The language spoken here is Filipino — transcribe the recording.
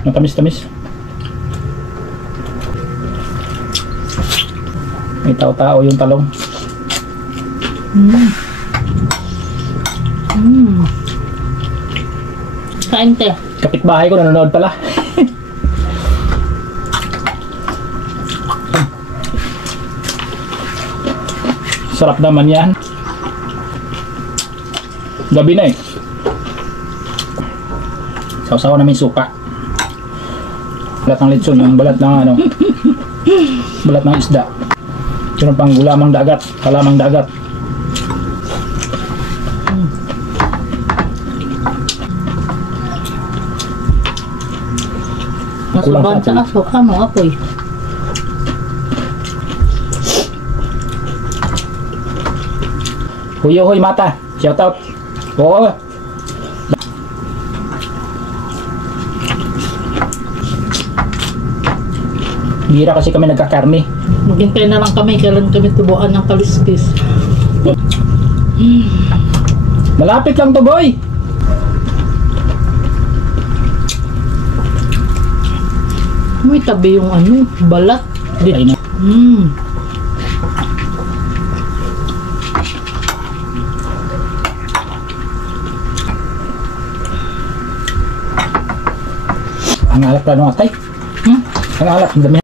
Matamis-tamis. May tao-tao yung talong. Kain te. Kapitbahay ko nanonood pala. Sarap naman yan. Gabi na eh. Sausawa namin suka. Balat ng litson, yung balat ng ano. Balat ng isda. Meron pang gulamang dagat, kalamang dagat. Nasuban sa aso, ano apoy? Huyo hoy mata, shout out. Oo. Bira kasi kami nagkakarni. Maghintay na lang kami, kailan kami tubuan ng kaliskis. Malapit lang to boy. May tabi yung ano, balat. Ay na. Ang alak pa nung atay. Ang alak, ang dami.